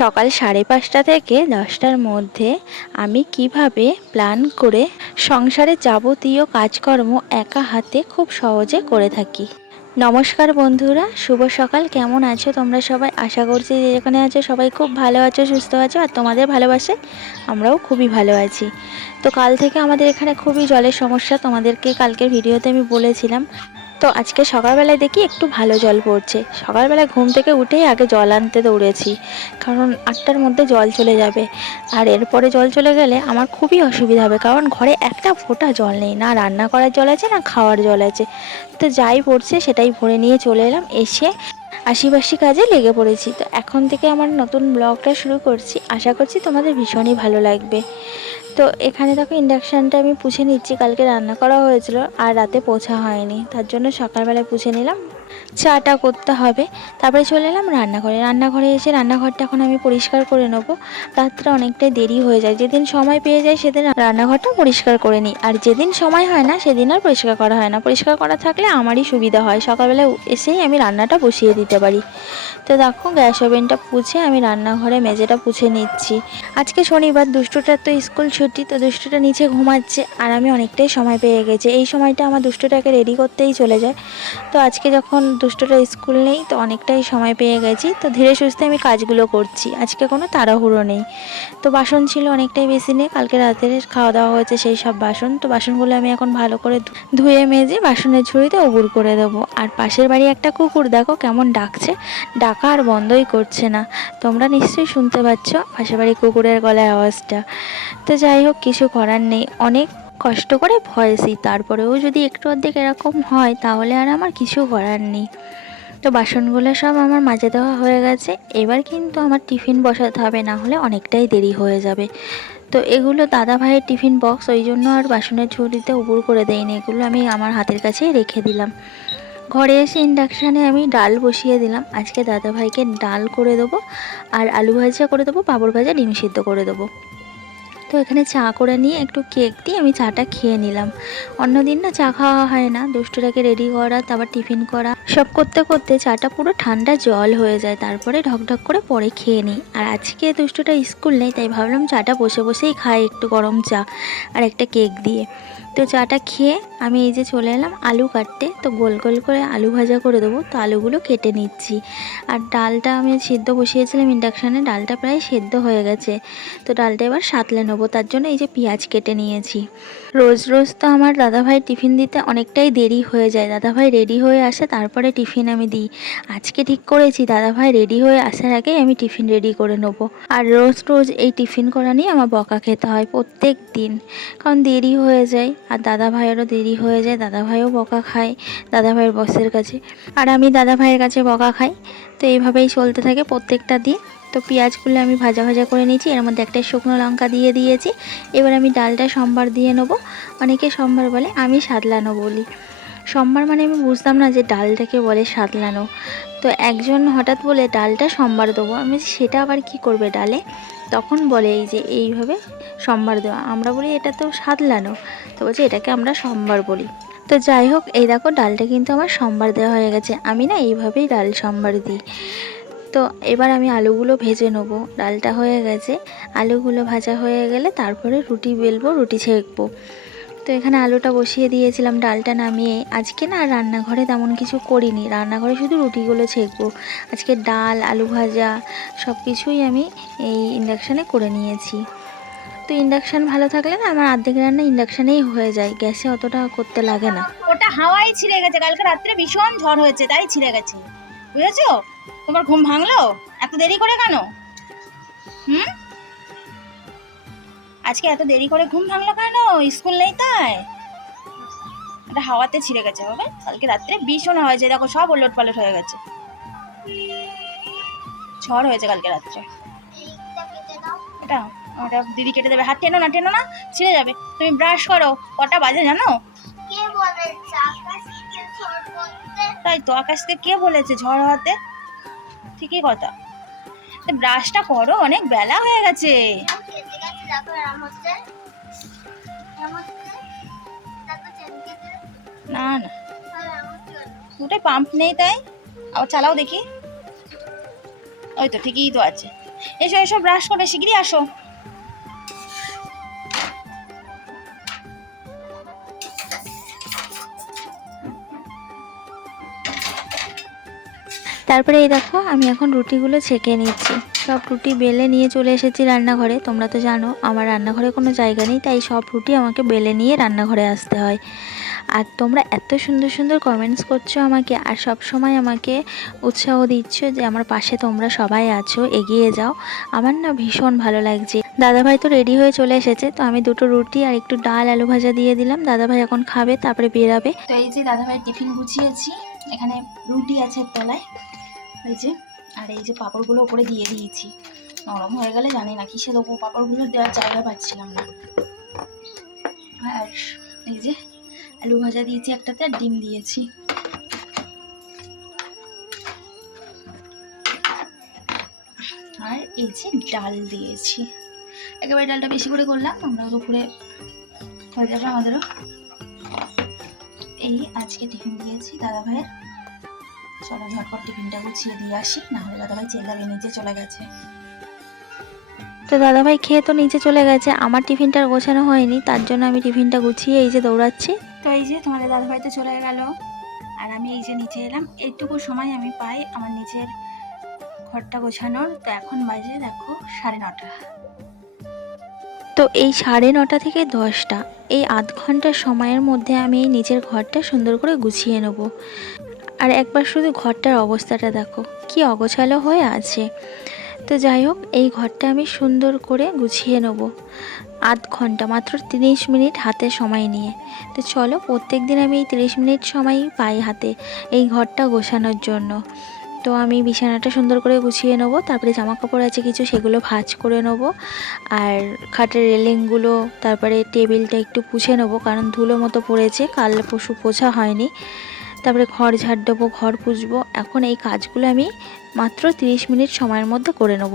সকাল সাড়ে পাঁচটা থেকে দশটার মধ্যে আমি কীভাবে প্ল্যান করে সংসারে যাবতীয় কাজকর্ম একা হাতে খুব সহজে করে থাকি। নমস্কার বন্ধুরা, শুভ সকাল। কেমন আছো তোমরা সবাই? আশা করছি যে যেখানে আছো সবাই খুব ভালো আছো, সুস্থ আছো আর তোমাদের ভালোবাসে আমরাও খুবই ভালো আছি। তো কাল থেকে আমাদের এখানে খুবই জলের সমস্যা। তোমাদেরকে কালকের ভিডিওতে আমি বলেছিলাম। তো আজকে সকালবেলায় দেখি একটু ভালো জল পড়ছে। সকালবেলায় ঘুম থেকে উঠেই আগে জল আনতে দৌড়েছি, কারণ আটটার মধ্যে জল চলে যাবে। আর এরপরে জল চলে গেলে আমার খুবই অসুবিধা হবে, কারণ ঘরে একটা ফোটা জল নেই, না রান্না করার জল আছে, না খাওয়ার জল আছে। তো যাই পড়ছে সেটাই ভরে নিয়ে চলে এলাম, এসে আশিবাসি কাজে লেগে পড়েছি। তো এখন থেকে আমার নতুন ব্লগটা শুরু করছি। আশা করছি তোমাদের ভীষণই ভালো লাগবে। তো এখানে দেখো ইন্ডাকশানটা আমি পুছে নিচ্ছি। কালকে রান্না করা হয়েছিল আর রাতে পোছা হয়নি। তার জন্য সকালবেলায় পুছে নিলাম। চাটা করতে হবে। তারপরে চলে এলাম রান্নাঘরে। রান্নাঘরে এসে রান্নাঘরটা এখন আমি পরিষ্কার করে নেব। রাত্রে অনেকটাই দেরি হয়ে যায়। যেদিন সময় পেয়ে যায় সেদিন রান্নাঘরটা পরিষ্কার করে নিই। আর যেদিন সময় হয় না সেদিন আর পরিষ্কার করা হয় না। পরিষ্কার করা থাকলে আমারই সুবিধা হয়। সকালবেলা এসেই আমি রান্নাটা বসিয়ে দিতে পারি। তো দেখো, গ্যাস ওভেনটা পুছে আমি রান্নাঘরে মেজেটা পুছে নিচ্ছি। আজকে শনিবার, দুষ্টুটার তো স্কুল ছুটি, তো দুষ্টুটা নিচে ঘুমাচ্ছে আর আমি অনেকটাই সময় পেয়ে গেছি। এই সময়টা আমার দুষ্টুটাকে রেডি করতেই চলে যায়। তো আজকে যখন দুষ্টুটা স্কুল নেই, তো অনেকটাই সময় পেয়ে গেছি। তো ধীরে সুস্থে আমি কাজগুলো করছি। আজকে কোনো তাড়াহুড়ো নেই। তো বাসন ছিল অনেকটাই বেশি নেই, কালকে রাতের খাওয়া দাওয়া হয়েছে সেই সব বাসন। তো বাসনগুলো আমি এখন ভালো করে ধুয়ে মেজে বাসনের ঝুড়িতে উবুর করে দেবো। আর পাশের বাড়ি একটা কুকুর, দেখো কেমন ডাকছে। ডাকা আর বন্ধই করছে না। তোমরা নিশ্চয়ই শুনতে পাচ্ছ পাশের বাড়ি কুকুরের গলায় আওয়াজটা। তো যাই হোক, কিছু করার নেই। অনেক কষ্ট করে ভয়েসই তারপরেও যদি একটু অর্ধেক এরকম হয়, তাহলে আর আমার কিছু করার নেই। তো বাসনগুলো সব আমার মাজে দেওয়া হয়ে গেছে। এবার কিন্তু আমার টিফিন বসাতে হবে, না হলে অনেকটাই দেরি হয়ে যাবে। তো এগুলো দাদা ভাইয়ের টিফিন বক্স, ওই জন্য আর বাসনের ঝুড়িতে উবুর করে দেয়নি। এগুলো আমি আমার হাতের কাছেই রেখে দিলাম। ঘরে এসে ইন্ডাকশানে আমি ডাল বসিয়ে দিলাম। আজকে দাদা ভাইকে ডাল করে দেবো, আর আলু ভাজা করে দেবো, পাঁপড় ভাজা, ডিম সিদ্ধ করে দেবো। তো এখানে চা করে নিয়ে একটু কেক দিয়ে আমি চাটা খেয়ে নিলাম। অন্যদিন না চা খাওয়া হয় না। দুষ্টুটাকে রেডি করা, তারপর টিফিন করা। সব করতে করতে চাটা পুরো ঠান্ডা জল হয়ে যায়। তারপরে ঢকঢক করে পরে খেয়ে নিই। আর আজকে দুষ্টুটা স্কুল নেই, তাই ভাবলাম চাটা বসে বসেই খাই একটু গরম চা আর একটা কেক দিয়ে। তো চাটা খেয়ে আমি এই যে চলে এলাম আলু কাটতে। তো গোল গোল করে আলু ভাজা করে দেবো। তো আলুগুলো কেটে নিচ্ছি। আর ডালটা আমি সেদ্ধ বসিয়েছিলাম ইন্ডাকশানে। ডালটা প্রায় সেদ্ধ হয়ে গেছে। তো ডালটা এবার সাতলে নেব। তার জন্য এই যে পেঁয়াজ কেটে নিয়েছি। রোজ রোজ তো আমার দাদাভাই টিফিন দিতে অনেকটাই দেরি হয়ে যায়। দাদাভাই রেডি হয়ে আসে, তারপরে টিফিন আমি দিই। আজকে ঠিক করেছি, দাদাভাই রেডি হয়ে আসার আগেই আমি টিফিন রেডি করে নেব। আর রোজ রোজ এই টিফিন করা নিয়ে আমার বকা খেতে হয় প্রত্যেক দিন। কারণ দেরি হয়ে যায়, আর দাদা ভাইয়েরও দেরি হয়ে যায় দাদা ভাইও বকা খায় দাদা ভাইয়ের বসের কাছে। আর আমি দাদা ভাইয়ের কাছে বকা খাই, তো এইভাবেই চলতে থাকে প্রত্যেকটা দিন। তো পেঁয়াজগুলো আমি ভাজা ভাজা করে নিয়েছি। এর মধ্যে একটা শুকনো লঙ্কা দিয়ে দিয়েছি। এবার আমি ডালটা সম্বার দিয়ে নেব। অনেকে সম্বার বলে, আমি সাদলানো বলি। সম্বার মানে আমি বুঝতাম না যে ডালটাকে বলে সাদলানো। তো একজন হঠাৎ বলে, ডালটা সম্বার দেবো। আমি সেটা আবার কি করবে ডালে? তখন বলে, এই যে এইভাবে সম্বার দেওয়া। আমরা বলি, এটা তো সাদলানো। তো বলছে, এটাকে আমরা সম্বার বলি। তো যাই হোক, এই দেখো, ডালটা কিন্তু আমার সম্বার দেওয়া হয়ে গেছে। আমি না এইভাবেই ডাল সম্বার দিই। তো এবার আমি আলুগুলো ভেজে নেব। ডালটা হয়ে গেছে। আলুগুলো ভাজা হয়ে গেলে তারপরে রুটি বেলবো, রুটি ছেঁকবো। তো এখানে আলুটা বসিয়ে দিয়েছিলাম ডালটা নামিয়ে। আজকে না রান্নাঘরে তেমন কিছু করিনি। রান্নাঘরে শুধু রুটিগুলো ছেঁকবো। আজকে ডাল, আলু ভাজা সব কিছুই আমি এই ইন্ডাকশানে করে নিয়েছি। তো ইন্ডাকশান ভালো থাকলে না আমার অর্ধেক রান্না ইন্ডাকশানেই হয়ে যায়। গ্যাসে অতটা করতে লাগে না। ওটা হাওয়াই ছিঁড়ে গেছে। কালকে রাত্রে ভীষণ ঝড় হয়েছে, তাই ছিঁড়ে গেছে। বুঝেছ? তোমার ঘুম ভাঙলো? এত দেরি করে কেন? হুম? আজকে এত দেরি করে ঘুম ভাঙলো কেন? স্কুল নেই তাই? এটা হাওয়াতে ছিঁড়ে গেছে হবে? কালকে রাত্রে ভীষণ হয়েছে দেখো সব ওলট পালট হয়ে গেছে। ঝড় হয়েছে কালকে রাত্রে। এটা ওটা দিদি কেটে দেবে। হাত টেনো না টেনো না ছিঁড়ে যাবে। তুমি ব্রাশ করো কটা বাজে জানো? কে বলেছে? আকাশ থেকে তাই তো আকাশকে কে বলেছে ঝড় হওয়াতে? ঠিকই কথা। ব্রাশটা করো, অনেক বেলা হয়ে গেছে। না না। ওটাই পাম্প নেই তাই। আবার চালাও দেখি। ওই তো ঠিকই তো আছে। এসো এসো ব্রাশ করবে, শিগগিরই আসো। তারপরে এই দেখো, আমি এখন রুটিগুলো ছেঁকে নিচ্ছি। সব রুটি বেলে নিয়ে চলে এসেছি রান্নাঘরে। তোমরা তো জানো, আমার রান্নাঘরে কোনো জায়গা নেই, তাই সব রুটি আমাকে বেলে নিয়ে রান্নাঘরে আসতে হয়। আর তোমরা এত সুন্দর সুন্দর কমেন্টস করছ আমাকে, আর সব সময় আমাকে উৎসাহ দিচ্ছ যে আমার পাশে তোমরা সবাই আছো, এগিয়ে যাও। আমার না ভীষণ ভালো লাগছে। দাদাভাই তো রেডি হয়ে চলে এসেছে, তো আমি দুটো রুটি আর একটু ডাল, আলু ভাজা দিয়ে দিলাম। দাদাভাই এখন খাবে, তারপরে বেরাবে। তো এই যে দাদাভাই টিফিন গুছিয়েছি, এখানে রুটি আছে তলায়। এই যে, আর এই যে পাঁপড়গুলো ওপরে দিয়ে দিয়েছি। নরম হয়ে গেলে জানি না কিসে দেবো পাঁপড়গুলো দেওয়ার জায়গা পাচ্ছিলাম না। আর এই যে আলু ভাজা দিয়েছি একটাতে আর ডিম দিয়েছি। আর এই যে ডাল দিয়েছি। একেবারে ডালটা বেশি করে করলাম, আমরা দুপুরে হয়ে যাবে আমাদেরও। এই আজকে টিফিন দিয়েছি দাদা ভাইয়ের চলো ঝটপট টিফিনটা গুছিয়ে দিয়ে আসি না হলে দাদাভাই চেল্লাবে নিচে চলে গেছে। তো দাদাভাই খেয়ে তো নিচে চলে গেছে আমার টিফিনটা গোছানো হয়নি তার জন্য আমি টিফিনটা গুছিয়ে এই যে দৌড়াচ্ছি। তো এই যে তোমাদের দাদা ভাই তো চলে গেল আর আমি এই যে নিচে এলাম এইটুকু সময় আমি পাই আমার নিচের ঘরটা গোছানোর। তো এখন বাজে দেখো সাড়ে নটা। তো এই সাড়ে নটা থেকে দশটা এই আধ ঘণ্টার সময়ের মধ্যে আমি এই নিচের ঘরটা সুন্দর করে গুছিয়ে নেব। আর একবার শুধু ঘরটার অবস্থাটা দেখো। কি অগোছালো হয়ে আছে। তো যাই হোক, এই ঘরটা আমি সুন্দর করে গুছিয়ে নেব। আধ ঘণ্টা, মাত্র তিরিশ মিনিট হাতে সময় নিয়ে। তো চলো প্রত্যেক দিন আমি এই তিরিশ মিনিট সময় পাই হাতে এই ঘরটা গোছানোর জন্য। তো আমি বিছানাটা সুন্দর করে গুছিয়ে নেব, তারপরে জামা কাপড় আছে কিছু, সেগুলো ভাঁজ করে নেব। আর খাটের রেলিংগুলো, তারপরে টেবিলটা একটু পুছে নেব, কারণ ধুলো মতো পড়েছে, কাল পশু পোছা হয়নি। তারপরে ঘর ঝাড় দেবো, ঘর পুষবো এখন এই কাজগুলো আমি মাত্র তিরিশ মিনিট সময়ের মধ্যে করে নেব।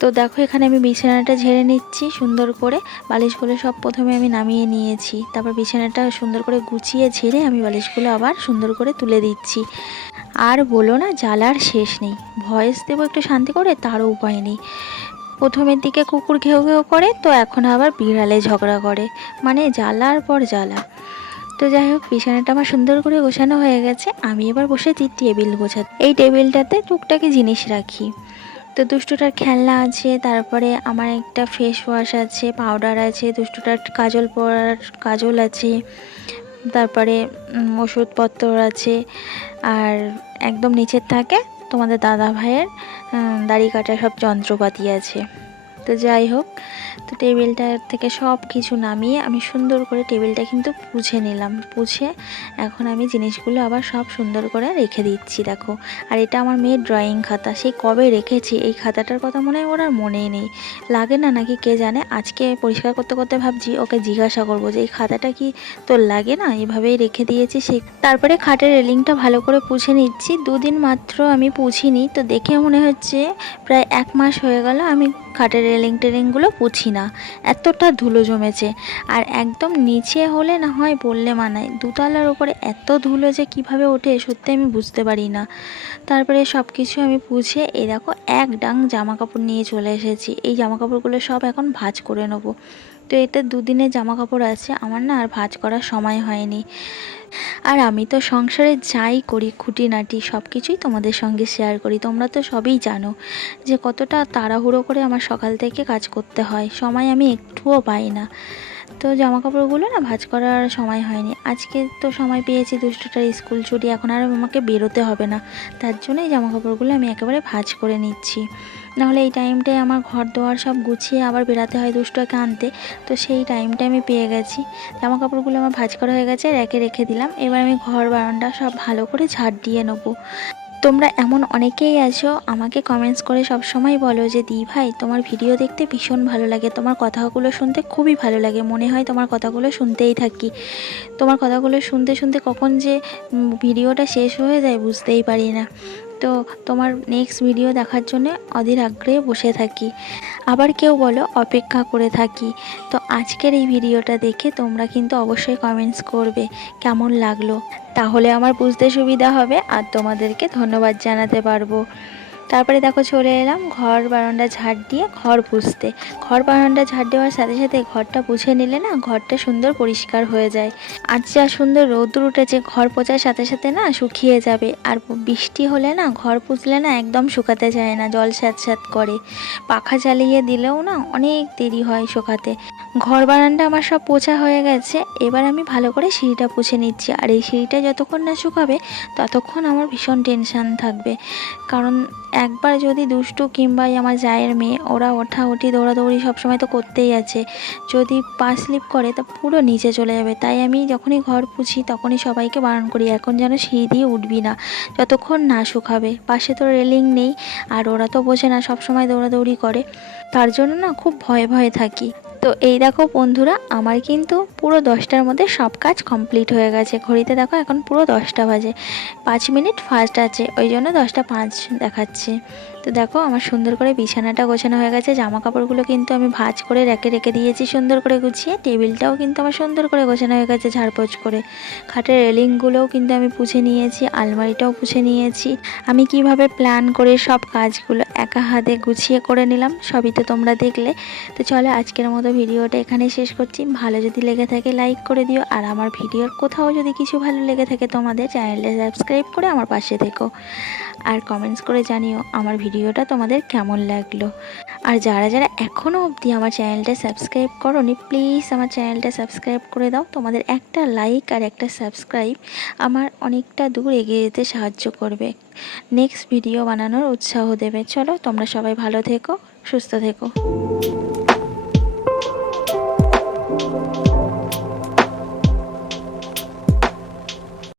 তো দেখো, এখানে আমি বিছানাটা ঝেড়ে নিচ্ছি সুন্দর করে। বালিশগুলো সব প্রথমে আমি নামিয়ে নিয়েছি। তারপর বিছানাটা সুন্দর করে গুছিয়ে ঝেড়ে আমি বালিশগুলো আবার সুন্দর করে তুলে দিচ্ছি। আর বলো না, জ্বালার শেষ নেই। ভয়েস দেবো একটু শান্তি করে, তারও উপায় নেই। প্রথমের দিকে কুকুর ঘেউ ঘেউ করে, তো এখন আবার বিড়ালে ঝগড়া করে। মানে জ্বালার পর জ্বালা। তো যাই হোক, বিছানাটা আমার সুন্দর করে গোছানো হয়ে গেছে। আমি এবার বসেছি টেবিল গোছাতে এই টেবিলটাতে টুকটাকি জিনিস রাখি। তো দুষ্টুটার খেলনা আছে, তারপরে আমার একটা ফেস ওয়াশ আছে পাউডার আছে, দুষ্টুটার কাজল পরার কাজল আছে, তারপরে ওষুধপত্র আছে, আর একদম নিচের থাকে তোমাদের দাদা ভাইয়ের দাড়ি কাটার সব যন্ত্রপাতি আছে। তো যাই হোক, তো টেবিলটা থেকে সব কিছু নামিয়ে আমি সুন্দর করে টেবিলটা কিন্তু পুছে নিলাম। পুছে এখন আমি জিনিসগুলো আবার সব সুন্দর করে রেখে দিচ্ছি, দেখো। আর এটা আমার মেয়ের ড্রয়িং খাতা সেই কবে রেখেছি? এই খাতাটার কথা মনে হয় ওর আর নেই। লাগে না নাকি কে জানে? আজকে পরিষ্কার করতে করতে ভাবছি, ওকে জিজ্ঞাসা করব যে, এই খাতাটা কি তোর লাগে না? এভাবেই রেখে দিয়েছি সে। তারপরে খাটের রেলিংটা ভালো করে পুছে নিচ্ছি। দুদিন মাত্র আমি পুছিনি, তো দেখে মনে হচ্ছে প্রায় এক মাস হয়ে গেল আমি খাটের রেলিং টেলিংগুলো পুছি না। এতটা ধুলো জমেছে। আর একদম নিচে হলে না হয় বললে মানায়। দুতলার ওপরে এত ধুলো যে কীভাবে ওঠে সত্যি আমি বুঝতে পারি না। তারপরে সব কিছু আমি পুছে এই দেখো এক ডাং জামা কাপড় নিয়ে চলে এসেছি। এই জামা কাপড়গুলো সব এখন ভাঁজ করে নেব। তো এটা দুদিনের জামা কাপড় আছে। আমার না আর ভাজ করার সময় হয়নি। আর আমি তো সংসারে যাই করি, খুঁটিনাটি সব কিছুই তোমাদের সঙ্গে শেয়ার করি। তোমরা তো সবই জানো যে কতটা তাড়াহুড়ো করে আমার সকাল থেকে কাজ করতে হয়। সময় আমি একটুও পাই না। তো জামা কাপড়গুলো না ভাঁজ করার সময় হয়নি। আজকে তো সময় পেয়েছি, দুষ্টটার স্কুল ছুটি, এখন আর আমাকে বেরোতে হবে না। তার জন্যই জামা কাপড়গুলো আমি একেবারে ভাঁজ করে নিচ্ছি। নাহলে এই টাইমটায় আমার ঘর দোয়ার সব গুছিয়ে আবার বেরাতে হয় দুষ্টকে আনতে। তো সেই টাইমটা আমি পেয়ে গেছি। জামা কাপড়গুলো আমার ভাঁজ করা হয়ে গেছে র্যাকে রেখে দিলাম। এবার আমি ঘর বারান্দা সব ভালো করে ঝাড় দিয়ে নেব। তোমরা এমন অনেকেই আছো, আমাকে কমেন্টস করে সব সময় বলো যে, দি ভাই, তোমার ভিডিও দেখতে ভীষণ ভালো লাগে। তোমার কথাগুলো শুনতে খুবই ভালো লাগে। মনে হয় তোমার কথাগুলো শুনতেই থাকি। তোমার কথাগুলো শুনতে শুনতে কখন যে ভিডিওটা শেষ হয়ে যায় বুঝতেই পারি না। তো তোমার নেক্সট ভিডিও দেখার জন্য অধীর আগ্রহে বসে থাকি। আবার কেউ বলো অপেক্ষা করে থাকি। তো আজকের এই ভিডিওটা দেখে তোমরা কিন্তু অবশ্যই কমেন্টস করবে, কেমন লাগল? তাহলে আমার বুঝতে সুবিধা হবে আর তোমাদেরকে ধন্যবাদ জানাতে পারব। তারপরে দেখো চলে এলাম ঘর বারান্দা ঝাড় দিয়ে ঘর পুষতে ঘর বারান্দা ঝাড় দেওয়ার সাথে সাথে ঘরটা পুছে নিলে না ঘরটা সুন্দর পরিষ্কার হয়ে যায়। আর যা সুন্দর রৌদ্র উঠেছে ঘর পোছার সাথে সাথে না শুকিয়ে যাবে। আর বৃষ্টি হলে না ঘর পুছলে না একদম শুকাতে যায় না, জল স্যাঁত স্যাঁত করে। পাখা চালিয়ে দিলেও না অনেক দেরি হয় শুকাতে। ঘর বারান্দা আমার সব পোছা হয়ে গেছে, এবার আমি ভালো করে সিঁড়িটা পুছে নিচ্ছি। আর এই সিঁড়িটা যতক্ষণ না শুকাবে, ততক্ষণ আমার ভীষণ টেনশান থাকবে। কারণ একবার যদি দুষ্টু কিংবাই আমার জায়ের মেয়ে, ওরা ওঠা উঠি দৌড়াদৌড়ি সবসময় তো করতেই আছে, যদি পা স্লিপ করে তা পুরো নিচে চলে যাবে। তাই আমি যখনই ঘর পুছি তখনই সবাইকে বারণ করি, এখন যেন সিঁড়ি দিয়ে উঠবি না, যতক্ষণ না শুকাবে। পাশে তো রেলিং নেই, আর ওরা তো বোঝে না সবসময় দৌড়াদৌড়ি করে। তার জন্য না খুব ভয়ে ভয়ে থাকি। তো এই দেখো বন্ধুরা, আমার কিন্তু পুরো দশটার মধ্যে সব কাজ কমপ্লিট হয়ে গেছে। ঘড়িতে দেখো এখন পুরো দশটা বাজে। পাঁচ মিনিট ফার্স্ট আছে, ওই জন্য দশটা পাঁচ দেখাচ্ছে। তো দেখো আমার সুন্দর করে বিছানাটা গোছানো হয়ে গেছে জামা কাপড়গুলো কিন্তু আমি ভাজ করে রেখে রেখে দিয়েছি সুন্দর করে গুছিয়ে, টেবিলটাও কিন্তু আমার সুন্দর করে গোছানো হয়ে গেছে ঝাড়পোছ করে। খাটের রেলিংগুলোও কিন্তু আমি পুছে নিয়েছি, আলমারিটাও পুছে নিয়েছি। আমি কীভাবে প্ল্যান করে সব কাজগুলো একা হাতে গুছিয়ে করে নিলাম সবই তো তোমরা দেখলে। তো চলো আজকের মতো ভিডিওটা এখানে শেষ করছি। ভালো যদি লেগে থাকে লাইক করে দিও, আর আমার ভিডিওর কোথাও যদি কিছু ভালো লেগে থাকে তোমাদের চ্যানেলটা সাবস্ক্রাইব করে আমার পাশে থেকো। আর কমেন্টস করে জানিও আমার ভিডিওটা তোমাদের কেমন লাগল। আর যারা যারা এখনও অবধি আমার চ্যানেলটা সাবস্ক্রাইব করোনি প্লিজ আমার চ্যানেলটা সাবস্ক্রাইব করে দাও। তোমাদের একটা লাইক আর একটা সাবস্ক্রাইব আমার অনেকটা দূর এগিয়ে যেতে সাহায্য করবে। নেক্সট ভিডিও বানানোর উৎসাহ দেবে। চলো তোমরা সবাই ভালো থেকো, সুস্থ থেকো।